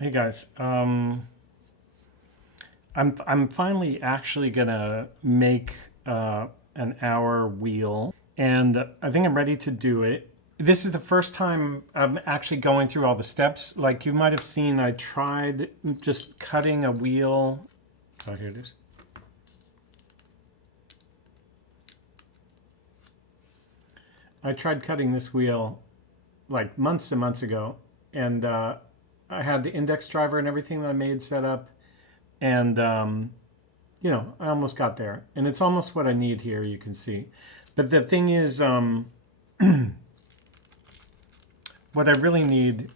Hey guys, I'm finally actually gonna make an hour wheel, and I think I'm ready to do it. This is the first time I'm actually going through all the steps. Like you might have seen, I tried just cutting a wheel. Oh, here it is. I tried cutting this wheel like months and months ago, and I had the index driver and everything that I made set up, and I almost got there, and it's almost what I need here. You can see, but the thing is, what I really need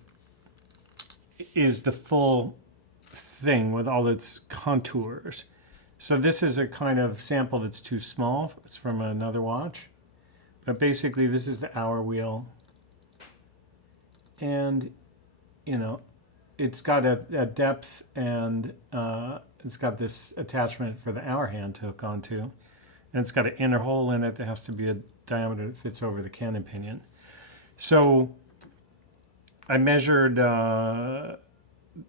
is the full thing with all its contours. So this is a kind of sample that's too small. It's from another watch, but basically this is the hour wheel, and it's got a depth, and it's got this attachment for the hour hand to hook onto, and it's got an inner hole in it that has to be a diameter that fits over the cannon pinion. So I measured, the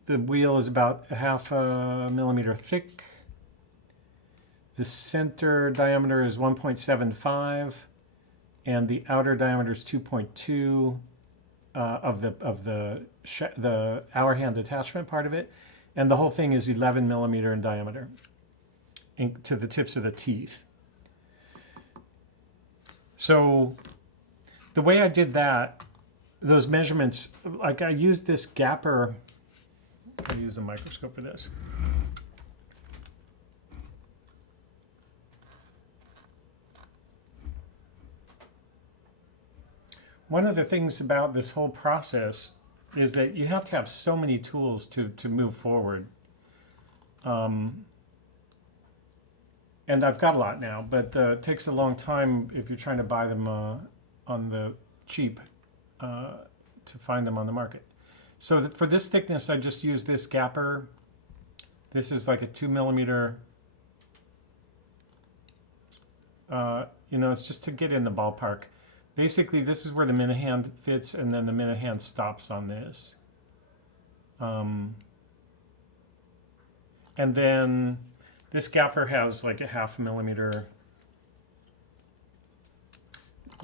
wheel is about a half a millimeter thick. The center diameter is 1.75, and the outer diameter is 2.2 of the hour hand attachment part of it, and the whole thing is 11 millimeter in diameter to the tips of the teeth. So the way I did that, those measurements, like I used this gapper. I use a microscope for this. One of the things about this whole process is that you have to have so many tools to move forward. And I've got a lot now, but it takes a long time if you're trying to buy them on the cheap to find them on the market. So for this thickness, I just use this gapper. This is like a 2 millimeter. It's just to get in the ballpark. Basically, this is where the minute hand fits, and then the minute hand stops on this. And then this gapper has like a half millimeter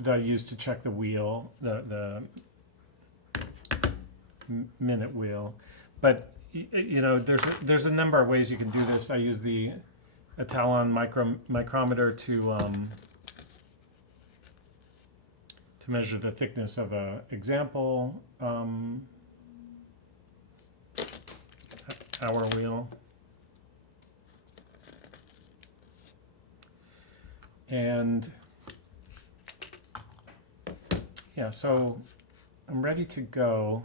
that I use to check the wheel, the minute wheel. But there's a number of ways you can do this. I use the Talon micrometer to measure the thickness of an example hour wheel. And yeah, so I'm ready to go.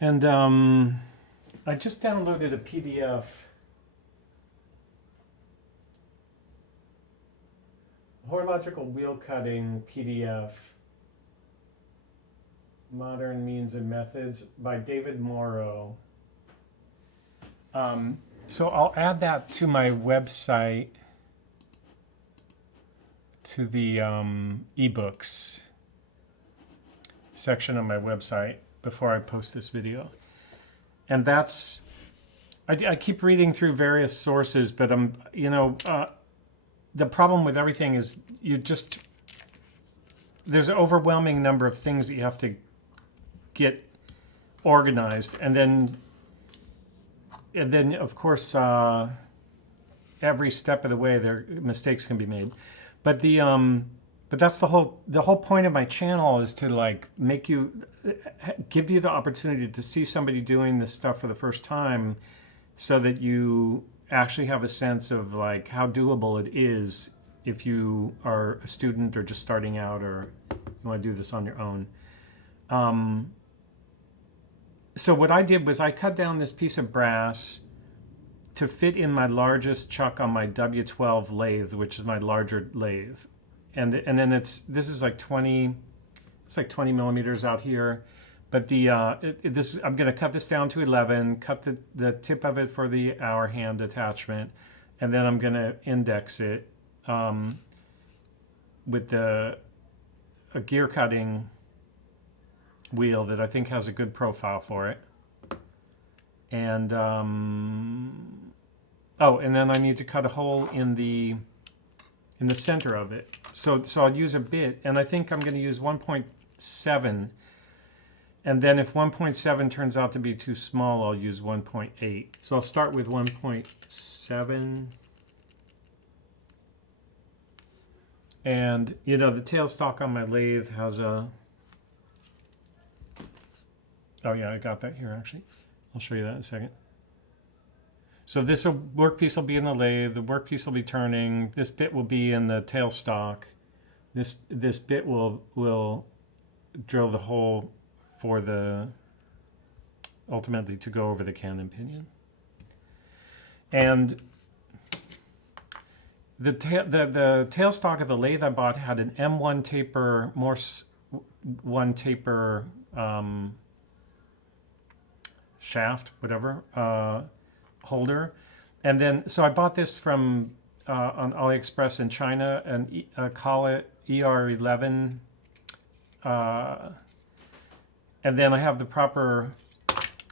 And I just downloaded a PDF. Horological wheel cutting PDF. Modern Means and Methods by David Morrow. So I'll add that to my website, to the ebooks section of my website before I post this video. And that's, I keep reading through various sources, but the problem with everything is there's an overwhelming number of things that you have to get organized, and then of course every step of the way mistakes can be made, but that's the whole point of my channel, is to like give you the opportunity to see somebody doing this stuff for the first time, so that you actually have a sense of like how doable it is if you are a student or just starting out, or you want to do this on your own. So what I did was I cut down this piece of brass to fit in my largest chuck on my W12 lathe, which is my larger lathe. And then this is like 20 millimeters out here. But I'm going to cut this down to 11, cut the tip of it for the hour hand attachment, and then I'm going to index it. with a gear cutting wheel that I think has a good profile for it. And oh, and then I need to cut a hole in the center of it. So I'll use a bit, and I think I'm going to use 1.7. And then if 1.7 turns out to be too small, I'll use 1.8. So I'll start with 1.7. And, you know, the tailstock on my lathe has a... Oh, yeah, I got that here, actually. I'll show you that in a second. So this workpiece will be in the lathe. The workpiece will be turning. This bit will be in the tailstock. This bit will drill the hole for the... ultimately to go over the cannon pinion. And the tailstock of the lathe I bought had an M1 taper, Morse 1 taper shaft, whatever, holder. And then, so I bought this from on AliExpress in China, and call it ER11. And then I have the proper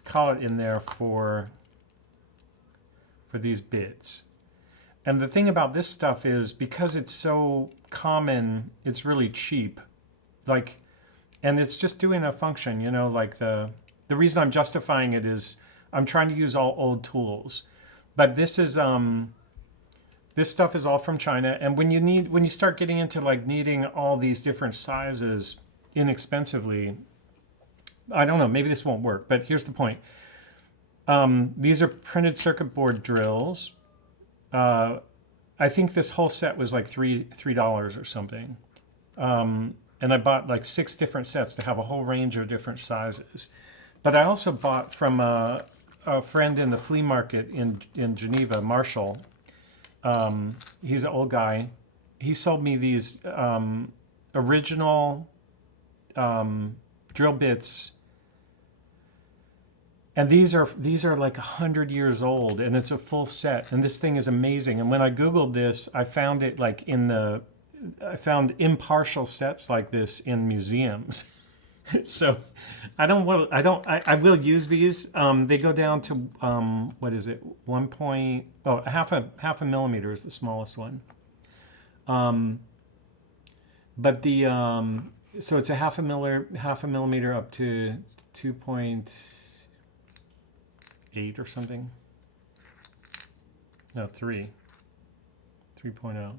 collet in there for these bits. And the thing about this stuff is, because it's so common, it's really cheap. Like, and it's just doing a function, you know, like the reason I'm justifying it is I'm trying to use all old tools. But this is this stuff is all from China, and when you start getting into like needing all these different sizes inexpensively, I don't know, maybe this won't work, but here's the point. These are printed circuit board drills. I think this whole set was like $3 or something. And I bought like 6 different sets to have a whole range of different sizes. But I also bought from a friend in the flea market in Geneva, Marshall. He's an old guy. He sold me these original drill bits. And these are like 100 years old, and it's a full set. And this thing is amazing. And when I Googled this, I found it like I found impartial sets like this in museums. So I will use these. They go down to what is it? Half a millimeter is the smallest one. But the so it's a half a millimeter up to 2.8 or something. No, 3.0.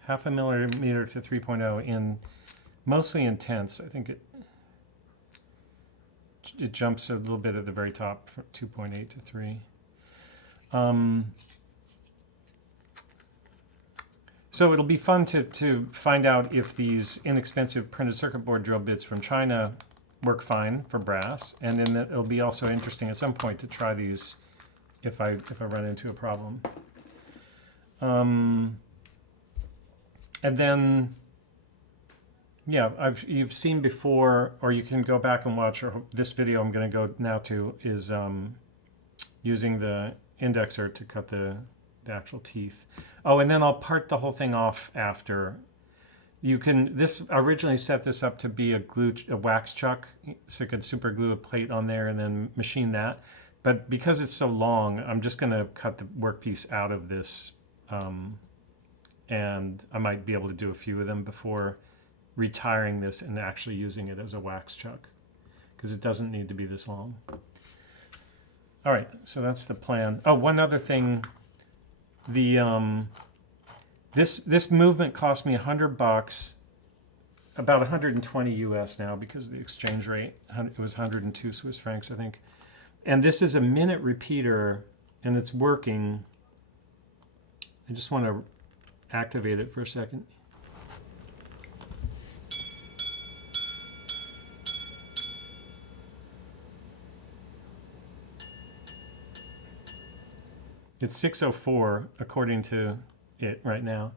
Half a millimeter to 3.0 in mostly intense. I think it jumps a little bit at the very top from 2.8 to 3. So it'll be fun to find out if these inexpensive printed circuit board drill bits from China work fine for brass, and then it'll be also interesting at some point to try these if I run into a problem. And then, yeah, you've seen before, or you can go back and watch. Or this video I'm going to go now to is using the indexer to cut the actual teeth. Oh, and then I'll part the whole thing off after. I originally set this up to be a wax chuck, so I could super glue a plate on there and then machine that. But because it's so long, I'm just going to cut the workpiece out of this, and I might be able to do a few of them before retiring this and actually using it as a wax chuck, because it doesn't need to be this long. All right, so that's the plan. Oh, one other thing. This movement cost me $100, about 120 US now because of the exchange rate. It was 102 Swiss francs, I think. And this is a minute repeater, and it's working. I just want to activate it for a second. It's 6:04 according to it right now.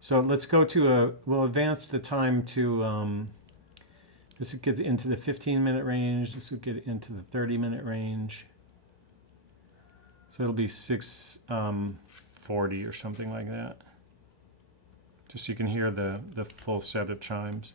So let's go to we'll advance the time to, this will get into the 15-minute range. This will get into the 30-minute range. So it'll be 6:40 or something like that. just so you can hear the full set of chimes.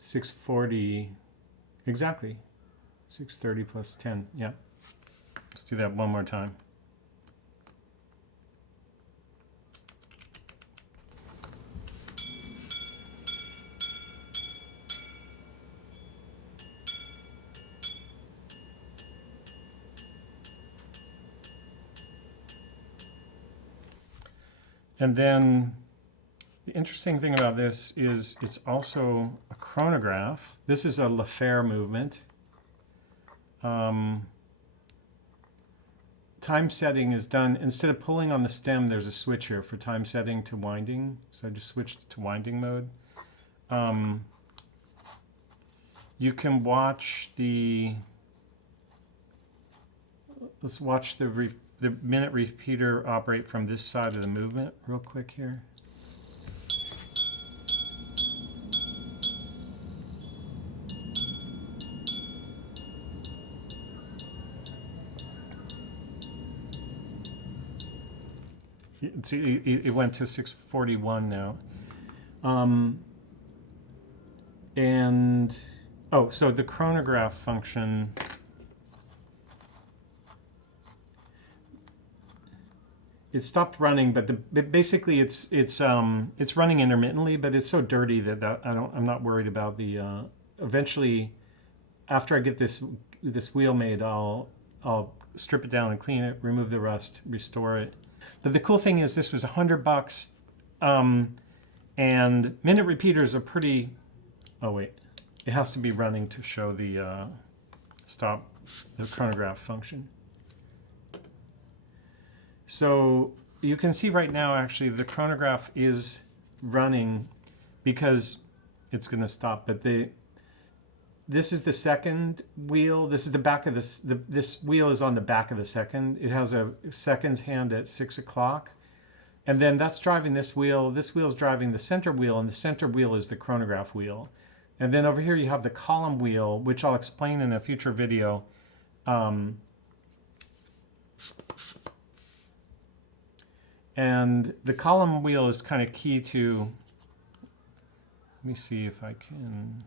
$6.40, exactly. 6:30 plus 10, yeah. Let's do that one more time. And then the interesting thing about this is it's also a chronograph. This is a Phare movement. Time setting is done, instead of pulling on the stem, there's a switch here for time setting to winding. So I just switched to winding mode. You can watch let's watch the minute repeater operate from this side of the movement real quick here. See, it went to 6:41 now. And, oh, so the chronograph function, it stopped running, but basically it's running intermittently, but it's so dirty that I'm not worried about the, eventually, after I get this wheel made, I'll strip it down and clean it, remove the rust, restore it. But the cool thing is this was $100, and minute repeaters are pretty. Oh wait, it has to be running to show the stop the chronograph function. So you can see right now actually the chronograph is running because it's going to stop. But this is the second wheel. This is the back of this. This wheel is on the back of the second. It has a seconds hand at 6 o'clock. And then that's driving this wheel. This wheel is driving the center wheel, and the center wheel is the chronograph wheel. And then over here you have the column wheel, which I'll explain in a future video. And the column wheel is kind of key to, let me see if I can.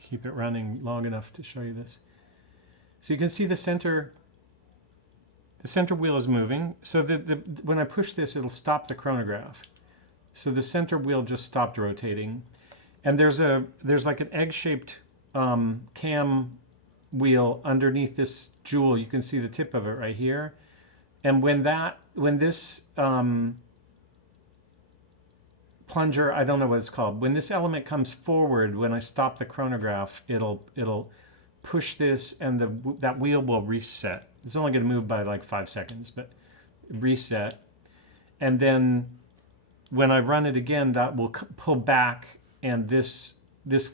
Keep it running long enough to show you this. So you can see the center wheel is moving. So when I push this, it'll stop the chronograph. So the center wheel just stopped rotating. And there's like an egg-shaped cam wheel underneath this jewel. You can see the tip of it right here. And when this plunger, I don't know what it's called. When this element comes forward, when I stop the chronograph, it'll push this, and that wheel will reset. It's only going to move by like 5 seconds, but reset. And then when I run it again, that will pull back, and this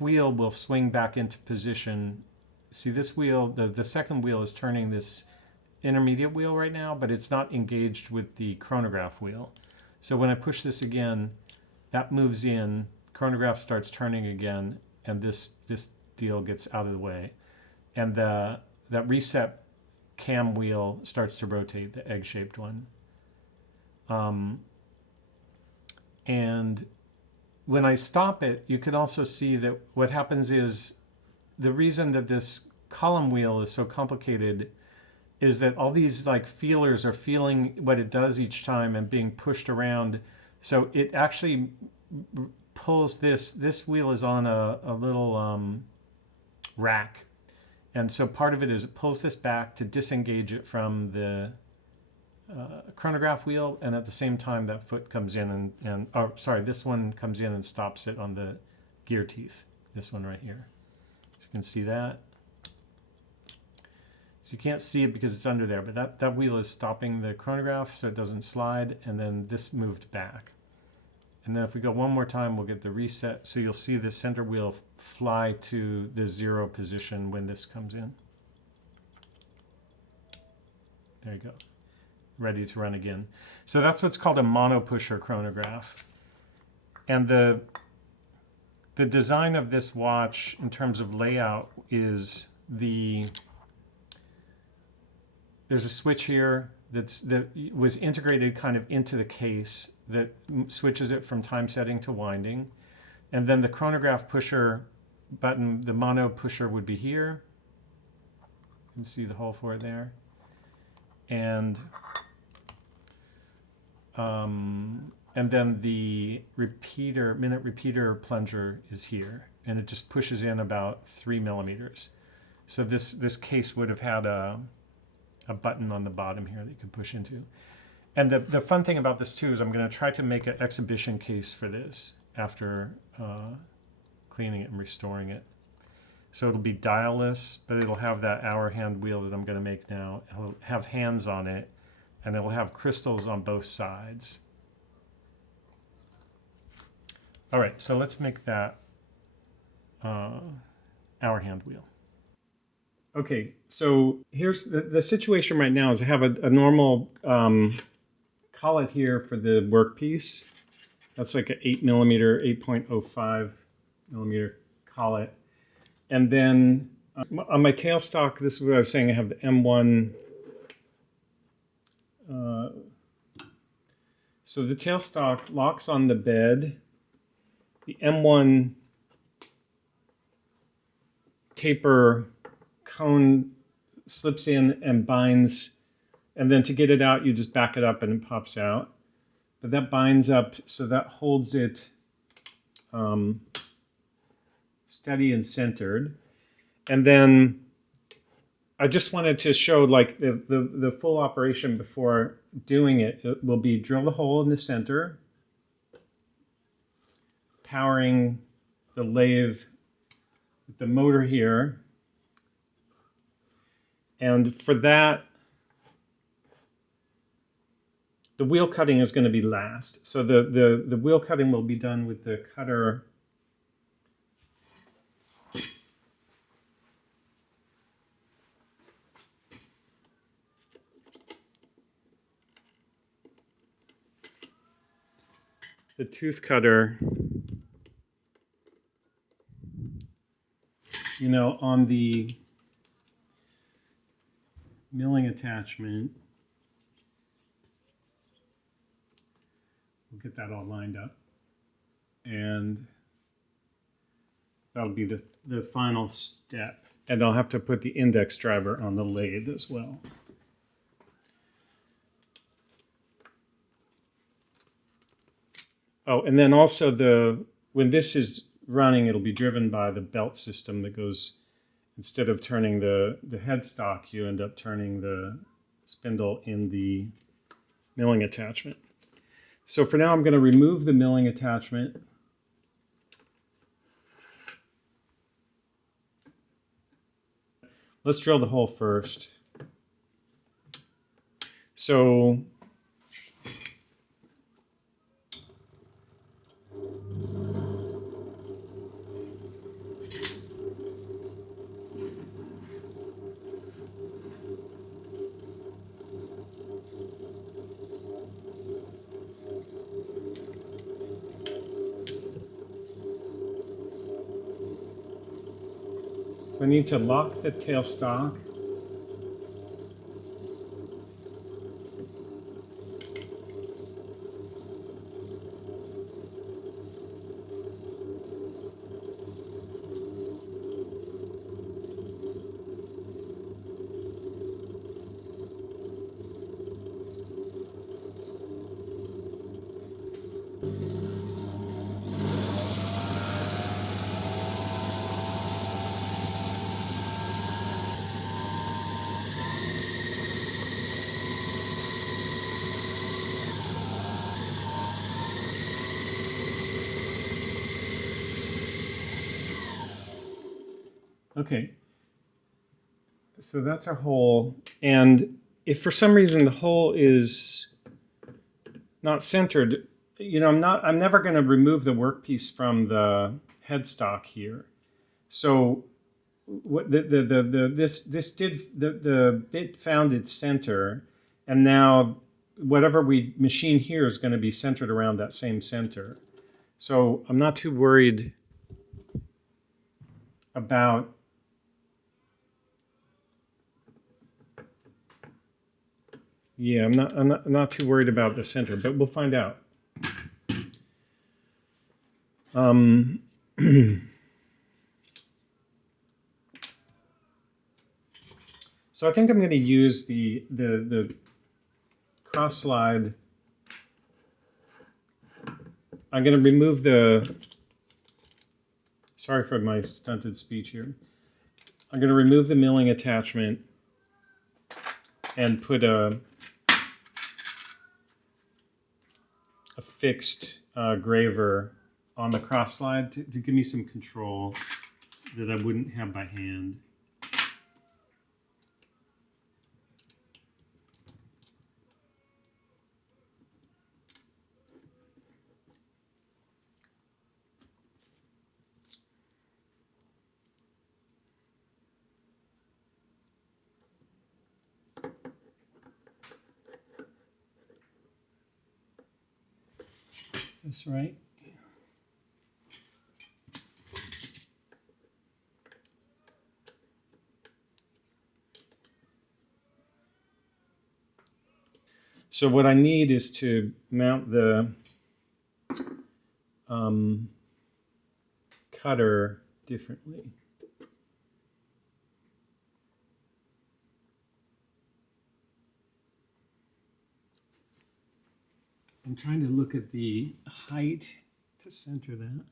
wheel will swing back into position. See, this wheel, the second wheel is turning this intermediate wheel right now, but it's not engaged with the chronograph wheel. So when I push this again, that moves in, chronograph starts turning again, and this deal gets out of the way. And that reset cam wheel starts to rotate, the egg-shaped one. And when I stop it, you can also see that what happens is, the reason that this column wheel is so complicated is that all these like feelers are feeling what it does each time and being pushed around. So it actually pulls this wheel is on a little rack. And so part of it is it pulls this back to disengage it from the chronograph wheel, and at the same time that foot comes in this one comes in and stops it on the gear teeth. This one right here. So you can see that. So you can't see it because it's under there, but that wheel is stopping the chronograph so it doesn't slide, and then this moved back. And then if we go one more time, we'll get the reset. So you'll see the center wheel fly to the 0 position when this comes in. There you go. Ready to run again. So that's what's called a monopusher chronograph. And the design of this watch in terms of layout is there's a switch here that was integrated kind of into the case that switches it from time setting to winding. And then the chronograph pusher button, the mono pusher would be here. You can see the hole for it there. And then the repeater, minute repeater plunger is here, and it just pushes in about 3 millimeters. So this case would have had a button on the bottom here that you can push into. And the fun thing about this too is I'm going to try to make an exhibition case for this after cleaning it and restoring it. So it'll be dialless, but it'll have that hour hand wheel that I'm going to make now. It'll have hands on it, and it'll have crystals on both sides. All right, so let's make that hour hand wheel. Okay, so here's the situation right now is I have a normal collet here for the workpiece. That's like an 8.05 millimeter collet. And then on my tailstock, this is what I was saying, I have the M1. So the tailstock locks on the bed. The M1 taper cone slips in and binds, and then to get it out, you just back it up and it pops out. But that binds up, so that holds it steady and centered. And then I just wanted to show like the full operation before doing it. It will be drill the hole in the center, powering the lathe with the motor here. And for that, the wheel cutting is going to be last. So the wheel cutting will be done with the cutter the tooth cutter, you know, on the milling attachment. We'll get that all lined up. And that'll be the final step. And I'll have to put the index driver on the lathe as well. Oh, and then also when this is running, it'll be driven by the belt system that goes, instead of turning the headstock, you end up turning the spindle in the milling attachment. So for now, I'm going to remove the milling attachment. Let's drill the hole first. So I need to lock the tailstock. Okay, so that's our hole, and if for some reason the hole is not centered, I'm never going to remove the workpiece from the headstock here. So what the bit found its center, and now whatever we machine here is going to be centered around that same center. So I'm not too worried about I'm not too worried about the center, but we'll find out. So I think I'm going to use the cross slide. I'm going to remove the, sorry for my stunted speech here. I'm going to remove the milling attachment and put a fixed graver on the cross slide to give me some control that I wouldn't have by hand. Is this right? So what I need is to mount the cutter differently. I'm trying to look at the height to center that.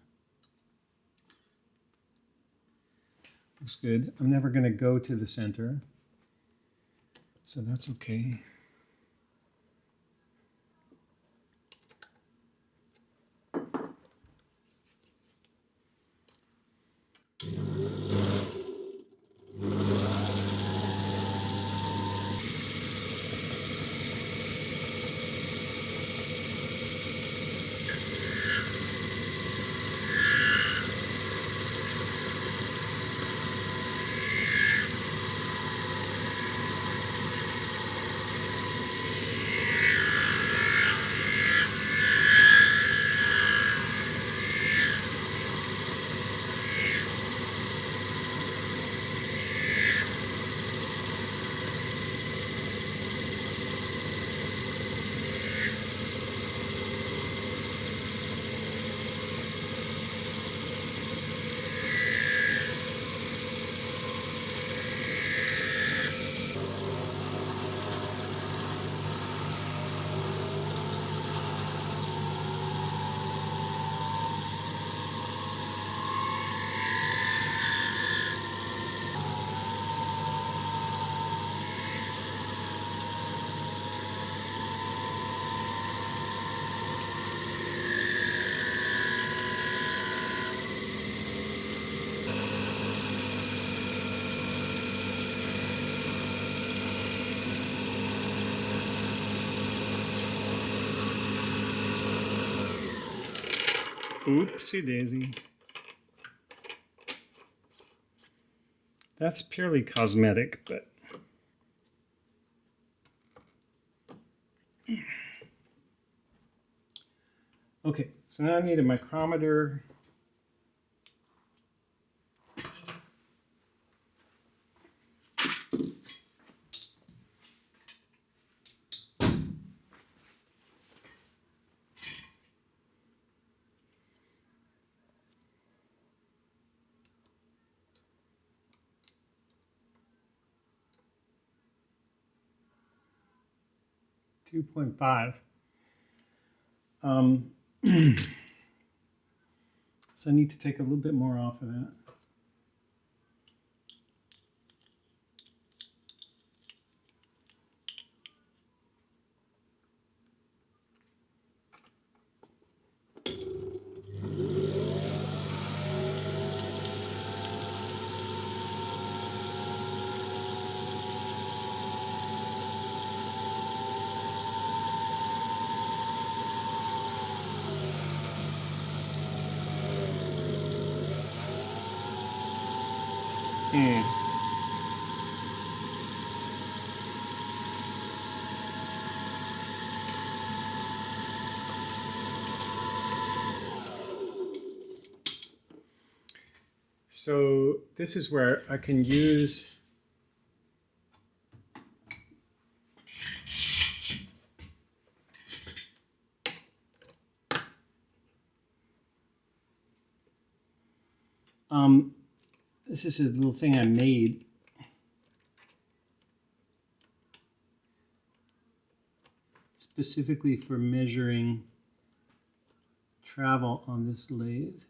Looks good. I'm never going to go to the center, so that's okay. Oopsie daisy. That's purely cosmetic, but okay, so now I need a micrometer. .5. So I need to take a little bit more off of that. So this is where I can use this is a little thing I made. Specifically for measuring travel on this lathe.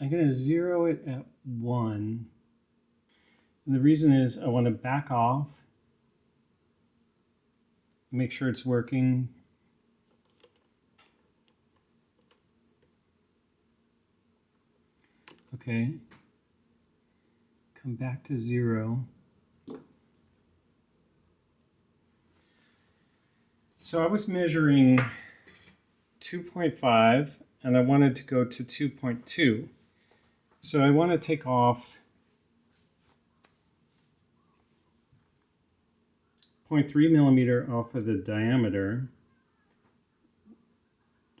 I'm going to zero it at 1. And the reason is I want to back off, make sure it's working. Okay. Come back to 0. So I was measuring 2.5 and I wanted to go to 2.2. So I want to take off 0.3 millimeter off of the diameter,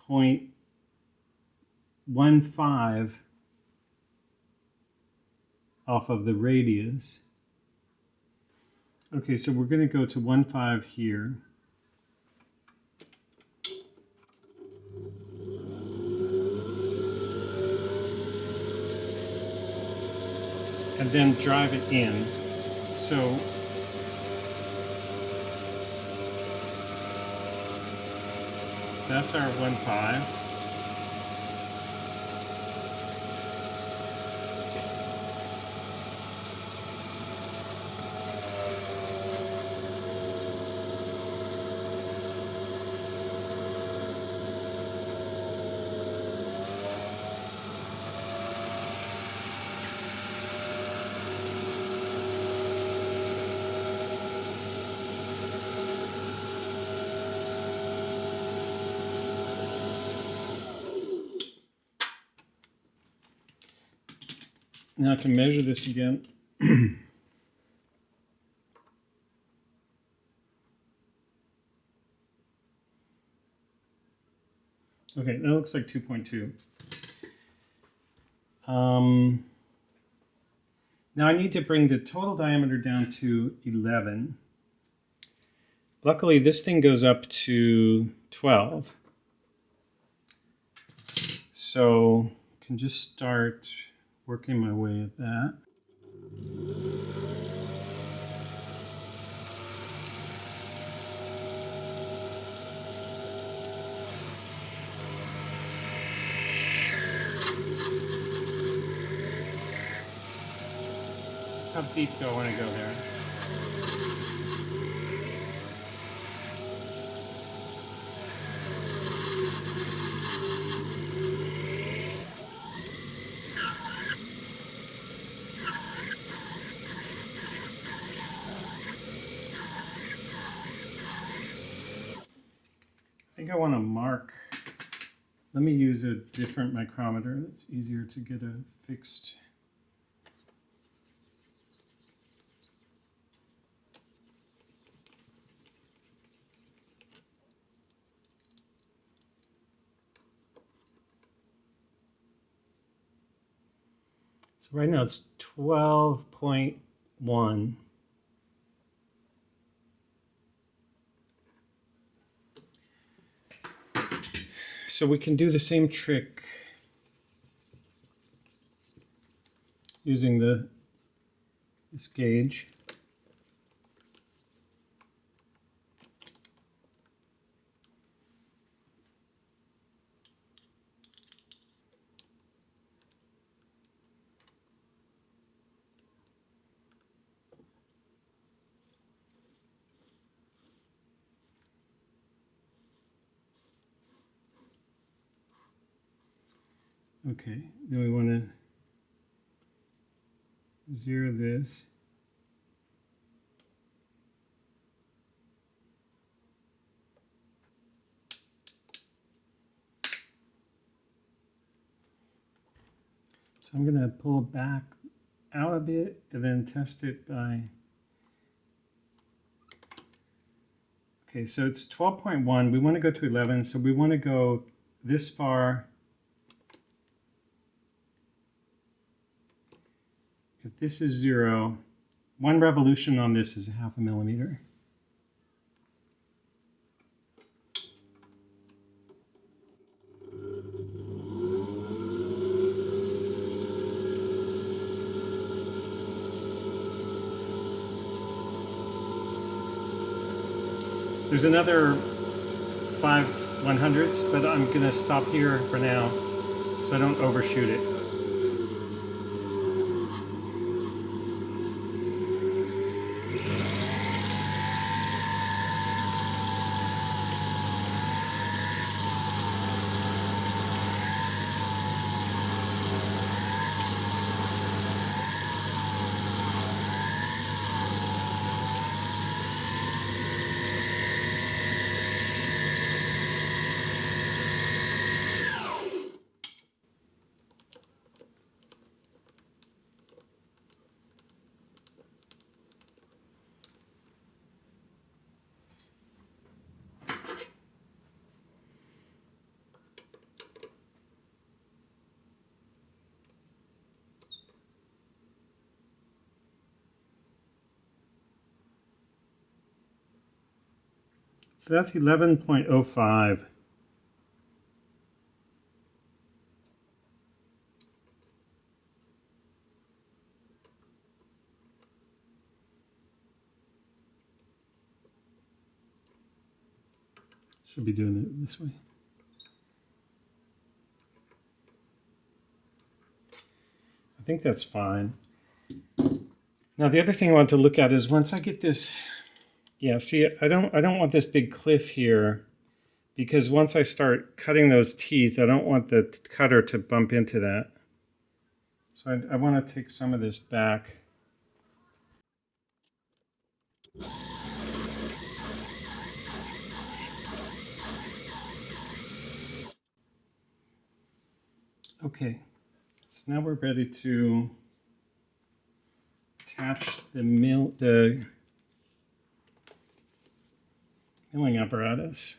0.15 off of the radius. Okay, so we're going to go to 1.5 here. And then drive it in. So that's our 1.5. Now to measure this again. Okay, that looks like 2.2. Now I need to bring the total diameter down to 11. Luckily, this thing goes up to 12. So I can just start working my way at that. How deep do I want to go there? I think I want to mark. Let me use a different micrometer. It's easier to get a fixed. So right now it's 12.1. So we can do the same trick using this gauge. Okay, then we want to zero this. So I'm going to pull it back out a bit and then test it by... Okay, so it's 12.1. We want to go to 11, so we want to go this far. If this is 0, 1 revolution on this is 0.5 millimeter. There's another 5/100ths, but I'm going to stop here for now so I don't overshoot it. So that's 11.05. Should be doing it this way. I think that's fine. Now the other thing I want to look at is once I get this, yeah, see, I don't want this big cliff here, because once I start cutting those teeth, I don't want the cutter to bump into that. So I want to take some of this back. Okay, so now we're ready to attach the milling apparatus.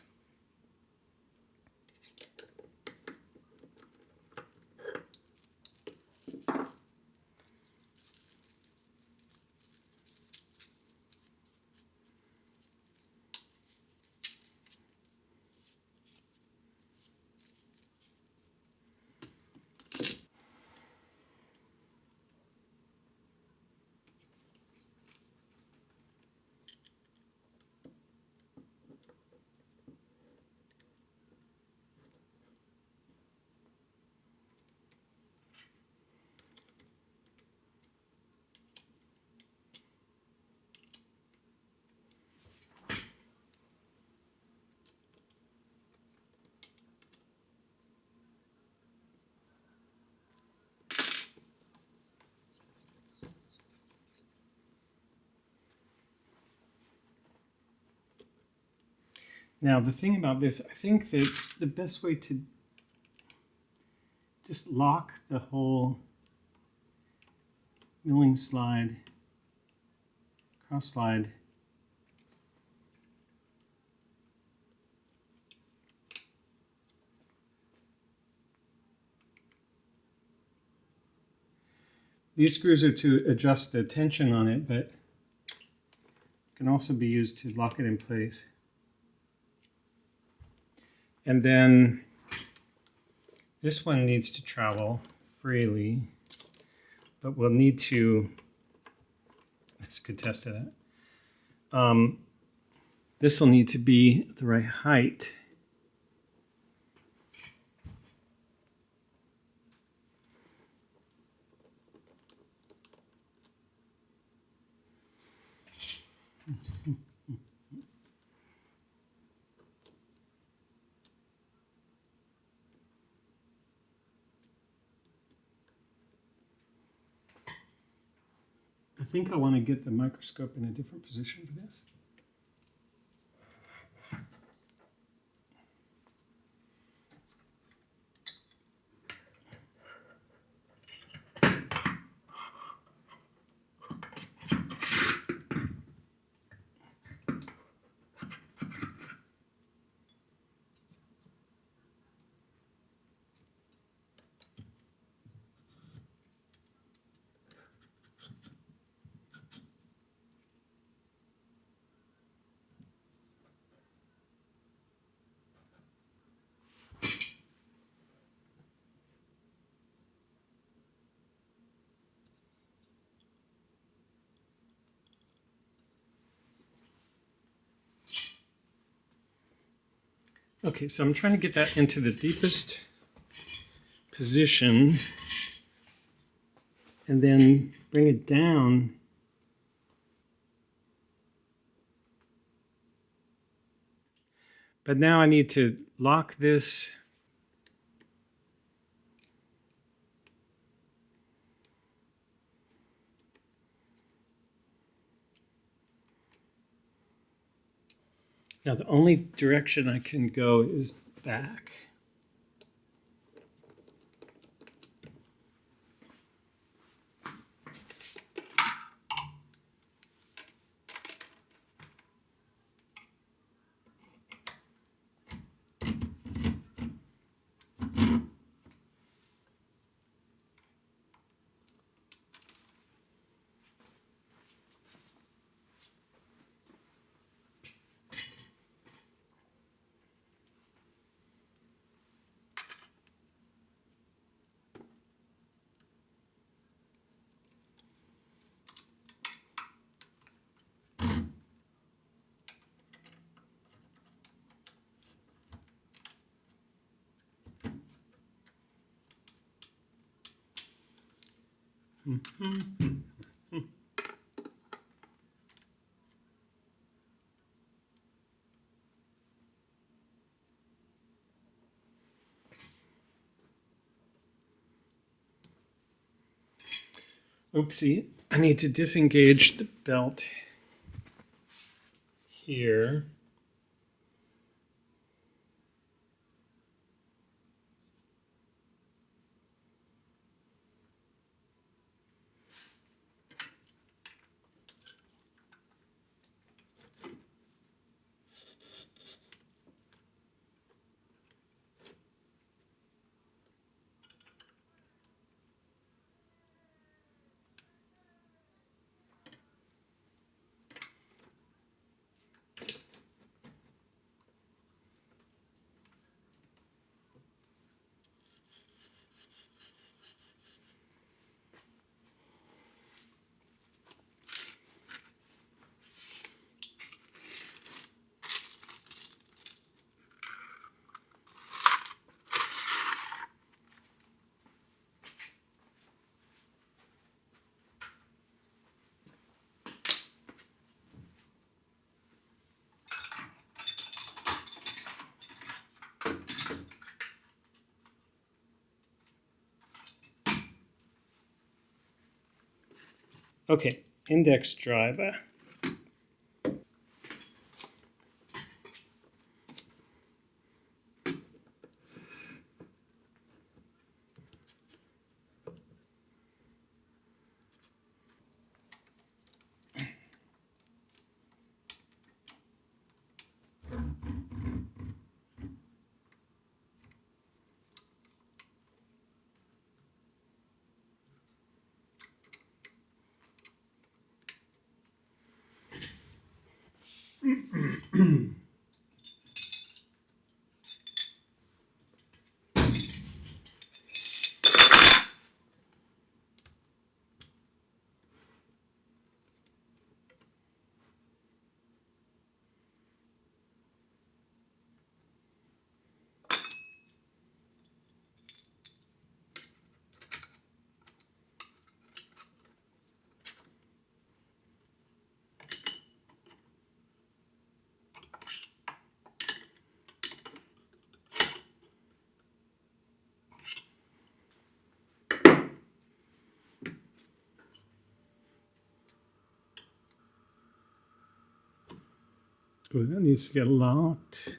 Now the thing about this, I think that the best way to just lock the whole milling slide, cross slide, these screws are to adjust the tension on it, but can also be used to lock it in place. And then this one needs to travel freely, but we'll need to, let's go test it out. This will need to be the right height. I think I want to get the microscope in a different position for this. Okay, so I'm trying to get that into the deepest position and then bring it down. But now I need to lock this. Now the only direction I can go is back. Oopsie, I need to disengage the belt here. Okay, index driver. Oh, that needs to get locked.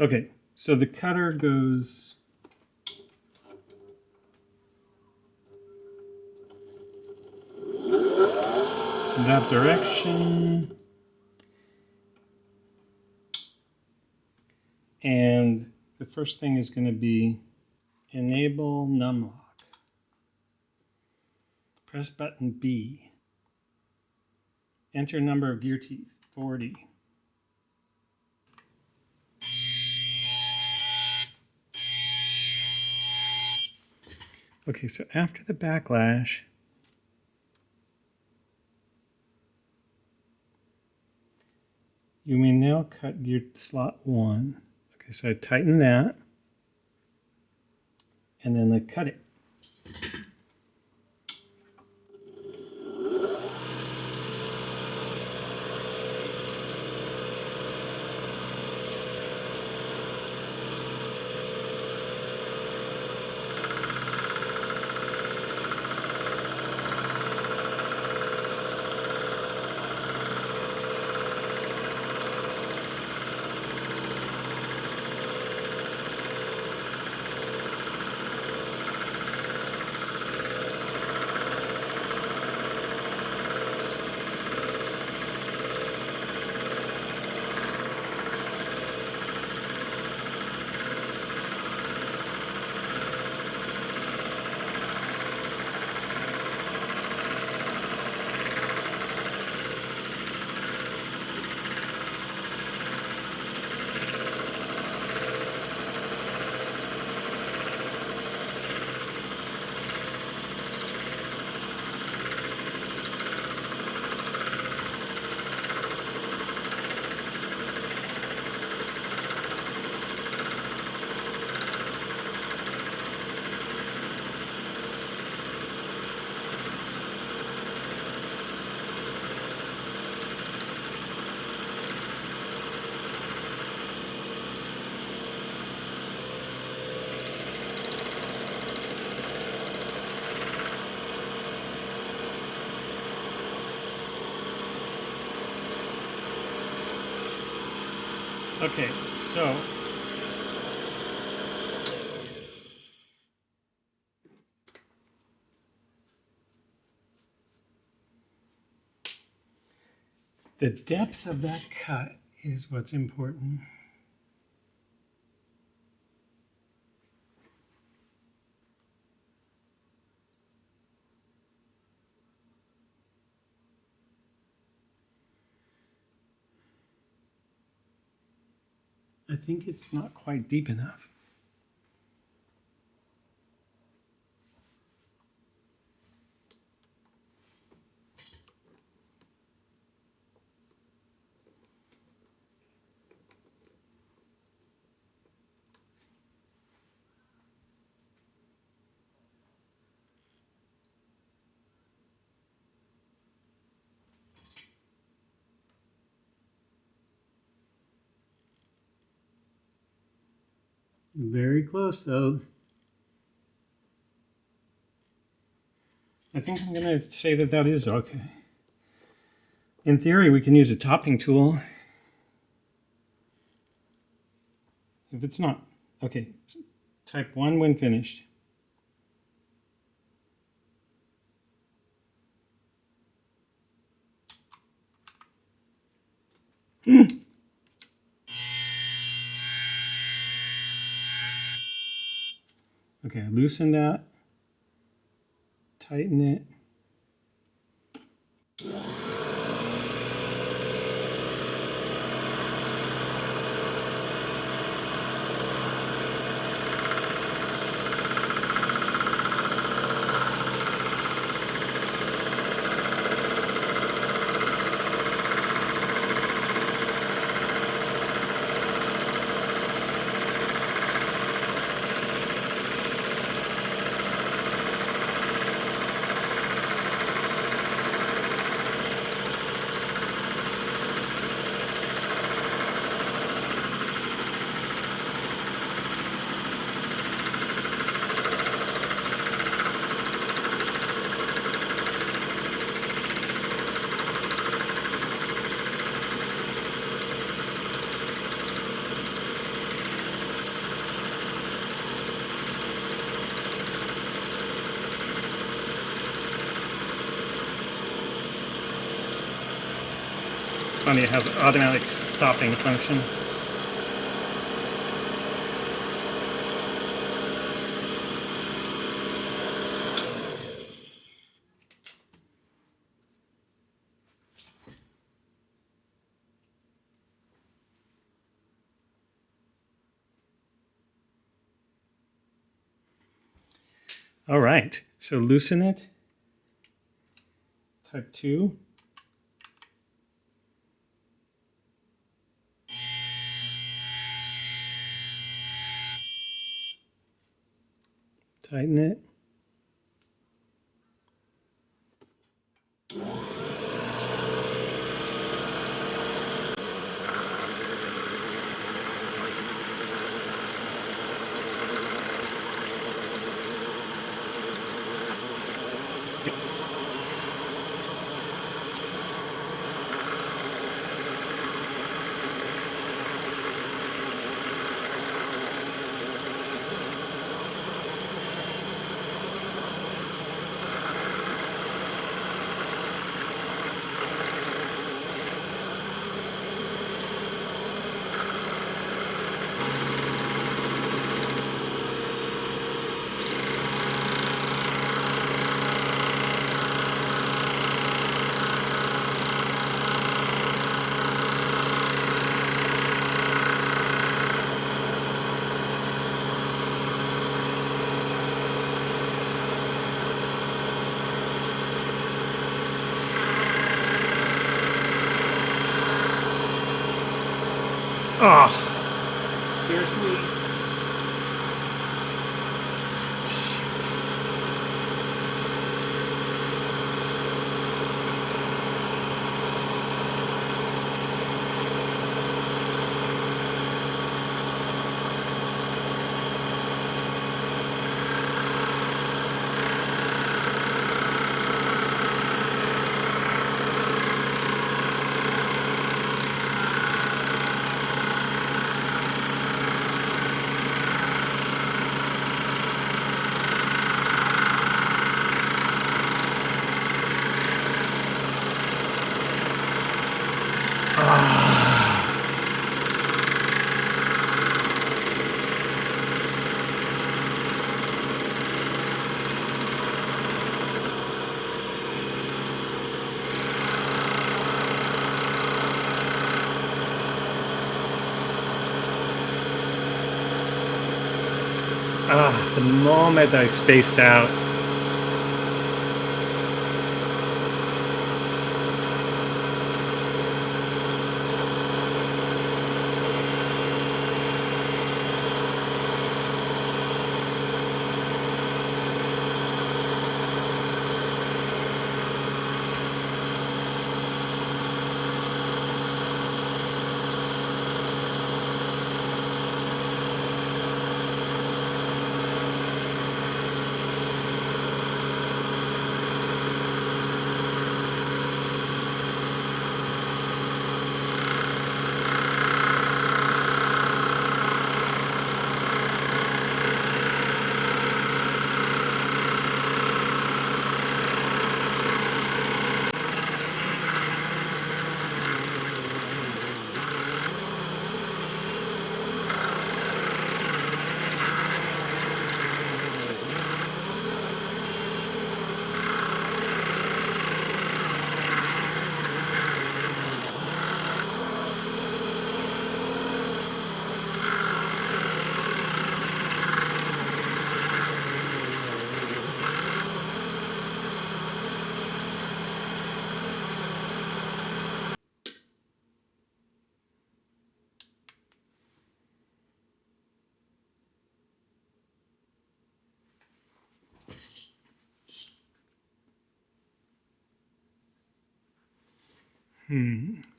Okay, so the cutter goes in that direction. And the first thing is going to be enable numlock. Press button B. Enter number of gear teeth, 40. Okay, so after the backlash, you may now cut gear slot 1. Okay, so I tighten that, and then I cut it. Okay, so the depth of that cut is what's important. I think it's not quite deep enough. Very close though. I think I'm going to say that that is okay. In theory, we can use a topping tool. If it's not, okay, type 1 when finished. Okay, loosen that, tighten it. Funny, it has an automatic stopping function. All right, so loosen it. Type 2. Tighten it. Oh, seriously? The moment I spaced out.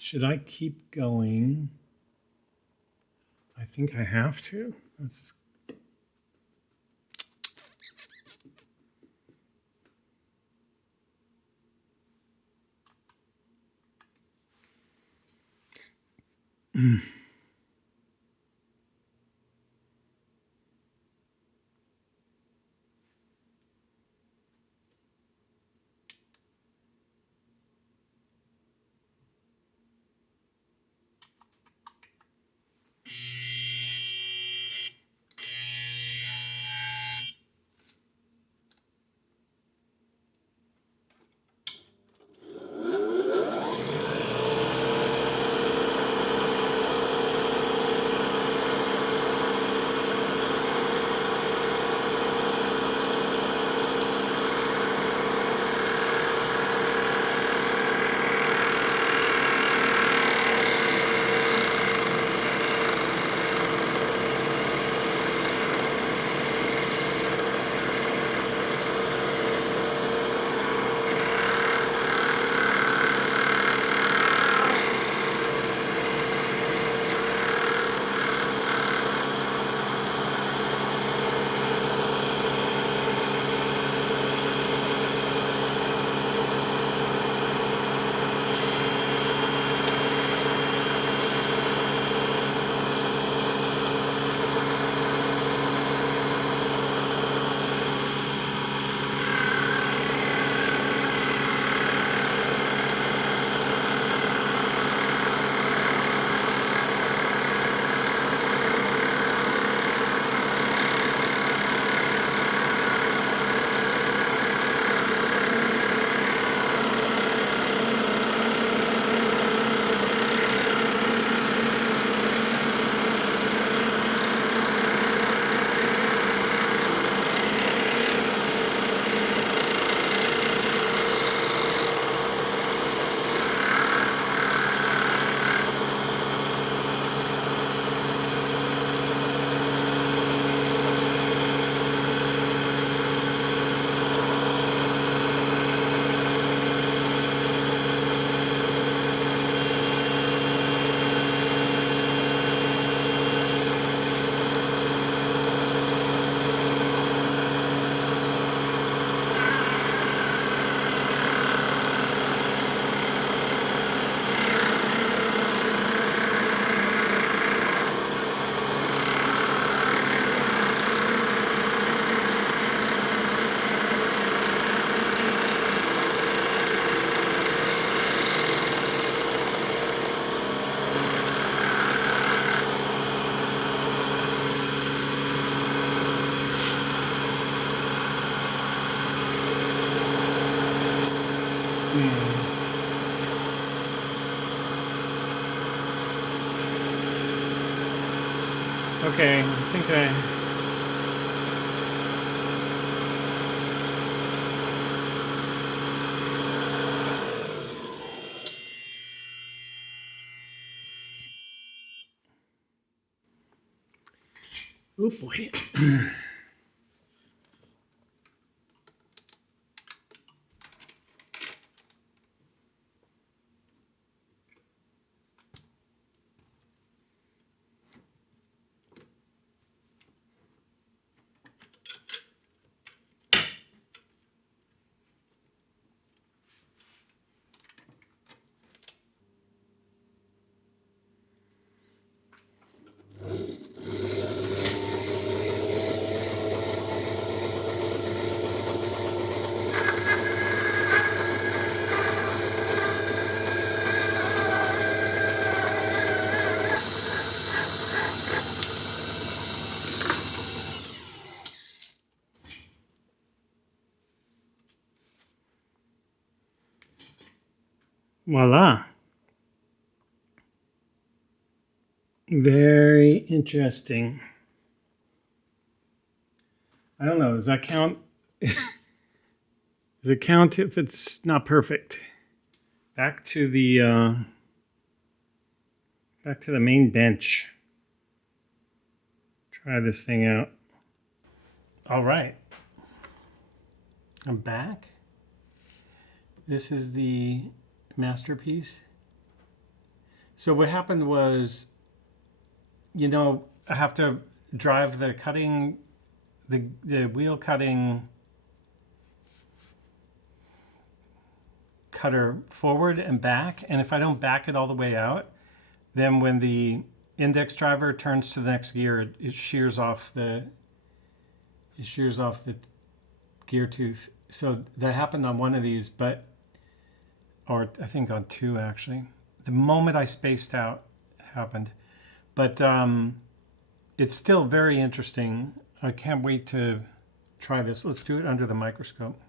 Should I keep going? I think I have to. Let's... Okay, I think I... Oh boy. Voila. Very interesting. I don't know. Does that count? Does it count if it's not perfect? Back to the main bench. Try this thing out. All right. I'm back. This is the masterpiece. So what happened was, I have to drive the wheel cutting cutter forward and back. And if I don't back it all the way out, then when the index driver turns to the next gear, it shears off the gear tooth. So that happened on one of these, or I think on two actually. The moment I spaced out, it happened. But it's still very interesting. I can't wait to try this. Let's do it under the microscope.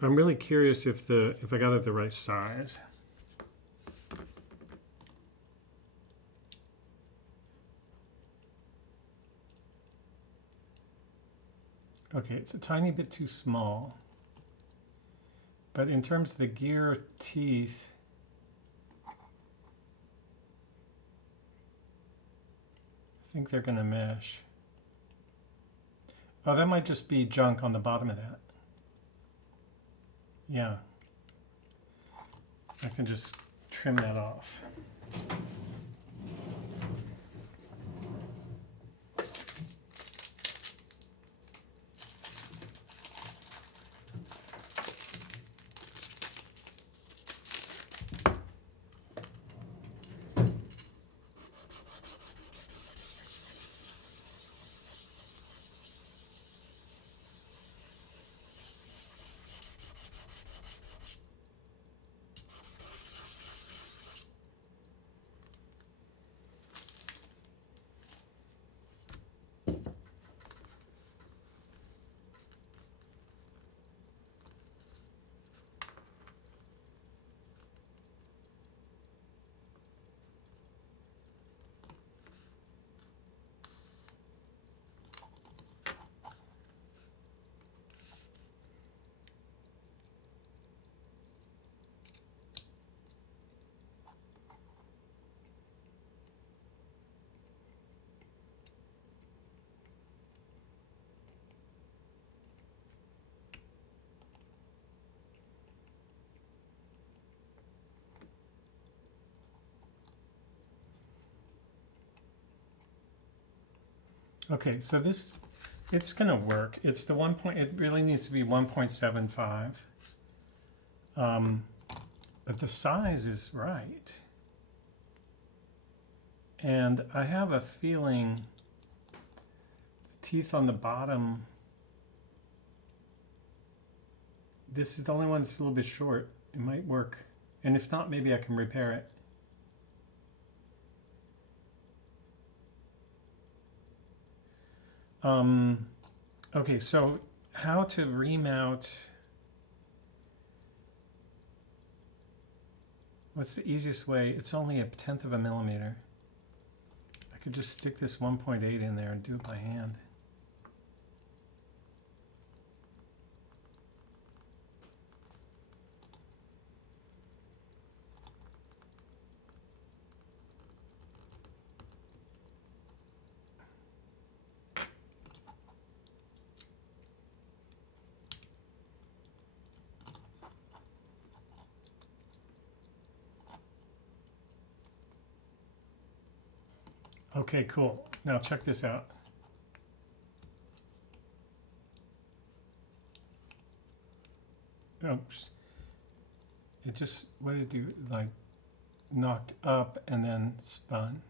I'm really curious if I got it the right size. Okay, it's a tiny bit too small. But in terms of the gear teeth, I think they're going to mesh. Oh, that might just be junk on the bottom of that. Yeah. I can just trim that off. Okay, so it's going to work. It's the it really needs to be 1.75. But the size is right. And I have a feeling the teeth on the bottom, this is the only one that's a little bit short. It might work. And if not, maybe I can repair it. Okay, so how to remount What's the easiest way? It's only 1/10 of a millimeter. I could just stick this 1.8 in there and do it by hand. Okay, cool. Now check this out. Oops. It just, what did it do? Like knocked up and then spun.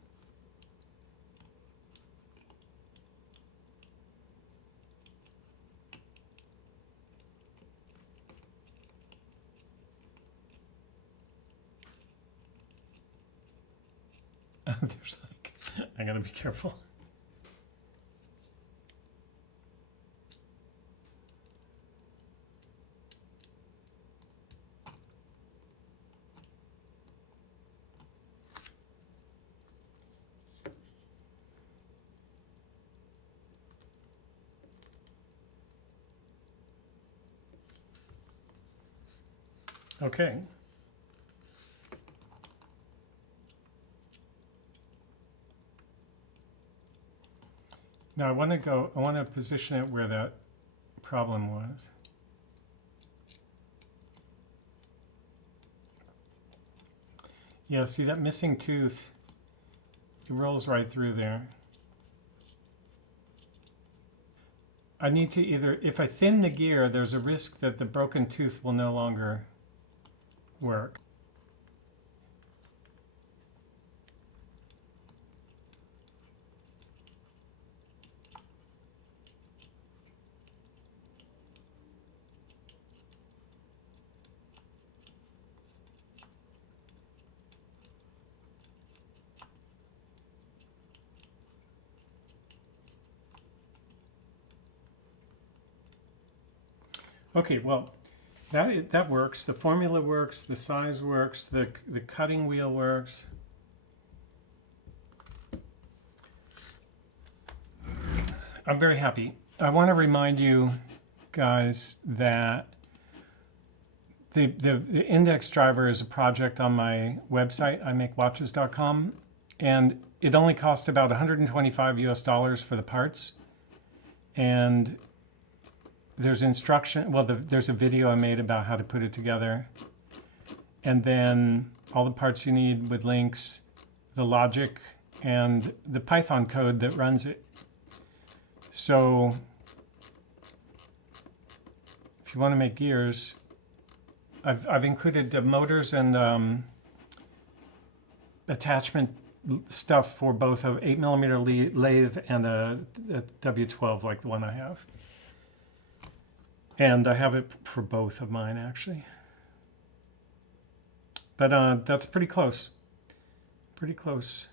There's like, I gotta be careful. Okay. Now I want to position it where that problem was. Yeah, see that missing tooth, it rolls right through there. I need to either, if I thin the gear, there's a risk that the broken tooth will no longer work. Okay, well, that works. The formula works. The size works. The cutting wheel works. I'm very happy. I want to remind you guys that the index driver is a project on my website, imakewatches.com, and it only cost about $125 US for the parts. And there's instruction, well, there's a video I made about how to put it together. And then all the parts you need with links, the logic, and the Python code that runs it. So if you want to make gears, I've included the motors and attachment stuff for both a 8mm lathe and a W12 like the one I have. And I have it for both of mine, actually. But that's pretty close. Pretty close.